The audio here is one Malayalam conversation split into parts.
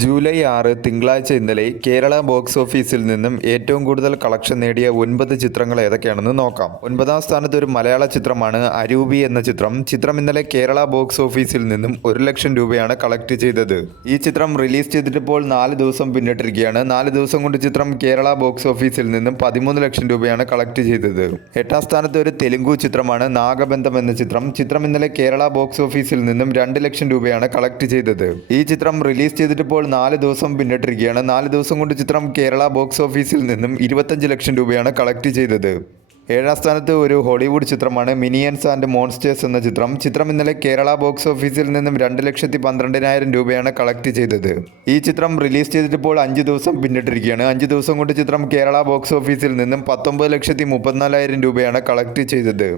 ജൂലൈ 6 തിങ്കളാഴ്ച ഇന്നലെ കേരള ബോക്സ് ഓഫീസിൽ നിന്നും ഏറ്റവും കൂടുതൽ കളക്ഷൻ നേടിയ 9 ചിത്രങ്ങൾ ഏതൊക്കെയാണെന്ന് നോക്കാം. 9ാം സ്ഥാനത്ത് ഒരു മലയാള ചിത്രമാണ് അരൂപി എന്ന ചിത്രം. ചിത്രം ഇന്നലെ കേരള ബോക്സ് ഓഫീസിൽ നിന്നും 1 ലക്ഷം രൂപയാണ് കളക്ട് ചെയ്തത്. ഈ ചിത്രം റിലീസ് ചെയ്തിട്ടിപ്പോൾ 4 ദിവസം പിന്നിട്ടിരിക്കുകയാണ്. 4 ദിവസം കൊണ്ട് ചിത്രം കേരള ബോക്സ് ഓഫീസിൽ നിന്നും 13 ലക്ഷം രൂപയാണ് കളക്ട് ചെയ്തത്. 8ാം സ്ഥാനത്ത് ഒരു തെലുങ്കു ചിത്രമാണ് നാഗബന്ധം എന്ന ചിത്രം. ചിത്രം ഇന്നലെ കേരള ബോക്സ് ഓഫീസിൽ നിന്നും 2 ലക്ഷം രൂപയാണ് കളക്ട് ചെയ്തത്. ഈ ചിത്രം റിലീസ് ചെയ്തിട്ടിപ്പോൾ 4 ദിവസം പിന്നിട്ടിരിക്കുകയാണ്. 4 ദിവസം കൊണ്ട് ചിത്രം കേരള ബോക്സ് ഓഫീസിൽ നിന്നും 25 ലക്ഷം രൂപയാണ് കളക്ട് ചെയ്തത്. 7ാം സ്ഥാനത്ത് ഒരു ഹോളിവുഡ് ചിത്രമാണ് മിനിയൻസ് ആൻഡ് മോൺസ്റ്റേഴ്സ് എന്ന ചിത്രം. ചിത്രം ഇന്നലെ കേരള ബോക്സ് ഓഫീസിൽ നിന്നും 2,12,000 രൂപയാണ് കളക്ട് ചെയ്തത്. ഈ ചിത്രം റിലീസ് ചെയ്തിട്ടിപ്പോൾ 5 ദിവസം പിന്നിട്ടിരിക്കുകയാണ്. 5 ദിവസം കൊണ്ട് ചിത്രം കേരള ബോക്സ് ഓഫീസിൽ നിന്നും 19,34,000 രൂപയാണ് കളക്ട് ചെയ്തത്.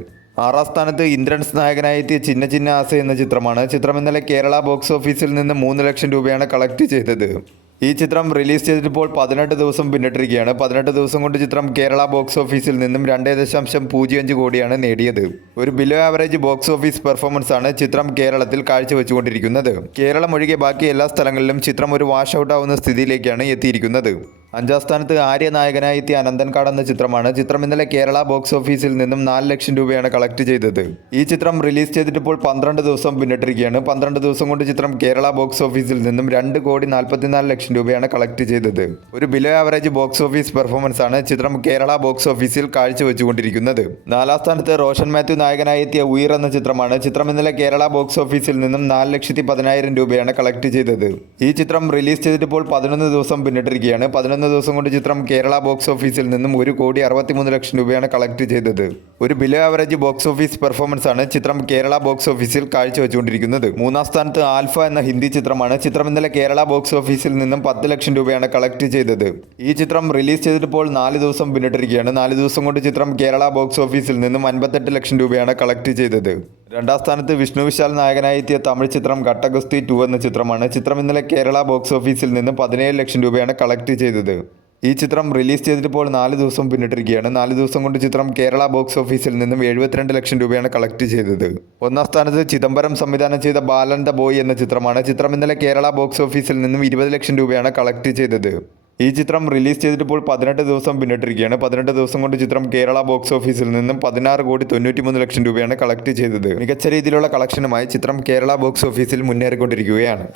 6ാം സ്ഥാനത്ത് ഇന്ദ്രൻസ് നായകനായി എത്തിയ ചിന്ന ചിന്ന ആസ എന്ന ചിത്രമാണ്. ചിത്രം ഇന്നലെ കേരള ബോക്സ് ഓഫീസിൽ നിന്ന് 3 ലക്ഷം രൂപയാണ് കളക്ട് ചെയ്തത്. ഈ ചിത്രം റിലീസ് ചെയ്തിട്ടിപ്പോൾ 18 ദിവസം പിന്നിട്ടിരിക്കുകയാണ്. 18 ദിവസം കൊണ്ട് ചിത്രം കേരള ബോക്സ് ഓഫീസിൽ നിന്നും 2.05 കോടിയാണ് നേടിയത്. ഒരു below average box office performance ആണ് ചിത്രം കേരളത്തിൽ കാഴ്ചവെച്ചുകൊണ്ടിരിക്കുന്നത്. കേരളം ഒഴികെ ബാക്കി എല്ലാ സ്ഥലങ്ങളിലും ചിത്രം ഒരു വാഷ് ഔട്ട് ആവുന്ന സ്ഥിതിയിലേക്കാണ് എത്തിയിരിക്കുന്നത്. 5ാം സ്ഥാനത്ത് ആര്യ നായകനായി എത്തിയ അനന്തൻകാട് എന്ന ചിത്രമാണ്. ചിത്രം ഇന്നലെ കേരള ബോക്സ് ഓഫീസിൽ നിന്നും 4 ലക്ഷം രൂപയാണ് കളക്ട് ചെയ്തത്. ഈ ചിത്രം റിലീസ് ചെയ്തിട്ടിപ്പോൾ 12 ദിവസം പിന്നിട്ടിരിക്കുകയാണ്. 12 ദിവസം കൊണ്ട് ചിത്രം കേരള ബോക്സ് ഓഫീസിൽ നിന്നും 2,44 ലക്ഷം രൂപയാണ് കളക്ട് ചെയ്തത്. ഒരു below average box office performance ആണ് ചിത്രം കേരള ബോക്സ് ഓഫീസിൽ കാഴ്ചവെച്ചുകൊണ്ടിരിക്കുന്നത്. 4ാം സ്ഥാനത്ത് റോഷൻ മാത്യു നായകനായി എത്തിയ ഉയർ എന്ന ചിത്രമാണ്. ചിത്രം ഇന്നലെ കേരള ബോക്സ് ഓഫീസിൽ നിന്നും 4,10,000 രൂപയാണ് കളക്ട് ചെയ്തത്. ഈ ചിത്രം റിലീസ് ചെയ്തിട്ടിപ്പോൾ 11 ദിവസം പിന്നിട്ടിരിക്കുകയാണ്. 11 ദിവസം കൊണ്ട് ചിത്രം കേരള ബോക്സ് ഓഫീസിൽ നിന്നും 1,63 ലക്ഷം രൂപയാണ് കളക്ട് ചെയ്തത്. ഒരു below average box office performance ആണ് ചിത്രം കേരള ബോക്സ് ഓഫീസിൽ കാഴ്ചവെച്ചുകൊണ്ടിരിക്കുന്നത്. 3ാം സ്ഥാനത്ത് ആൽഫ എന്ന ഹിന്ദി ചിത്രമാണ്. ചിത്രം ഇന്നലെ കേരള ബോക്സ് ഓഫീസിൽ നിന്നും 10 ലക്ഷം രൂപയാണ് കളക്ട് ചെയ്തത്. ഈ ചിത്രം റിലീസ് ചെയ്തിട്ടിപ്പോൾ 4 ദിവസം പിന്നിട്ടിരിക്കുകയാണ്. 4 ദിവസം കൊണ്ട് ചിത്രം കേരള ബോക്സ് ഓഫീസിൽ നിന്നും 58 ലക്ഷം രൂപയാണ് കളക്ട് ചെയ്തത്. 2ാം സ്ഥാനത്ത് വിഷ്ണു വിശാൽ നായകനായി എത്തിയ തമിഴ് ചിത്രം ഘട്ടഗുസ്തി 2 എന്ന ചിത്രമാണ്. ചിത്രം ഇന്നലെ കേരള ബോക്സ് ഓഫീസിൽ നിന്നും 17 ലക്ഷം രൂപയാണ് കളക്ട് ചെയ്തത്. ഈ ചിത്രം റിലീസ് ചെയ്തിട്ടിപ്പോൾ 4 ദിവസം പിന്നിട്ടിരിക്കുകയാണ്. 4 ദിവസം കൊണ്ട് ചിത്രം കേരള ബോക്സ് ഓഫീസിൽ നിന്നും 72 ലക്ഷം രൂപയാണ് കളക്ട് ചെയ്തത്. 1ാം സ്ഥാനത്ത് ചിദംബരം സംവിധാനം ചെയ്ത ബാലൻ ദ ബോയ് എന്ന ചിത്രമാണ്. ചിത്രം ഇന്നലെ കേരള ബോക്സ് ഓഫീസിൽ നിന്നും 20 ലക്ഷം രൂപയാണ് കളക്ട് ചെയ്തത്. ഈ ചിത്രം റിലീസ് ചെയ്തിട്ടിപ്പോൾ 18 ദിവസം പിന്നിട്ടിരിക്കുകയാണ്. 18 ദിവസം കൊണ്ട് ചിത്രം കേരള ബോക്സ് ഓഫീസിൽ നിന്നും 16,93 ലക്ഷം രൂപയാണ് കളക്ട് ചെയ്തത്. മികച്ച രീതിയിലുള്ള കളക്ഷനുമായി ചിത്രം കേരള ബോക്സ് ഓഫീസിൽ മുന്നേറിക്കൊണ്ടിരിക്കുകയാണ്.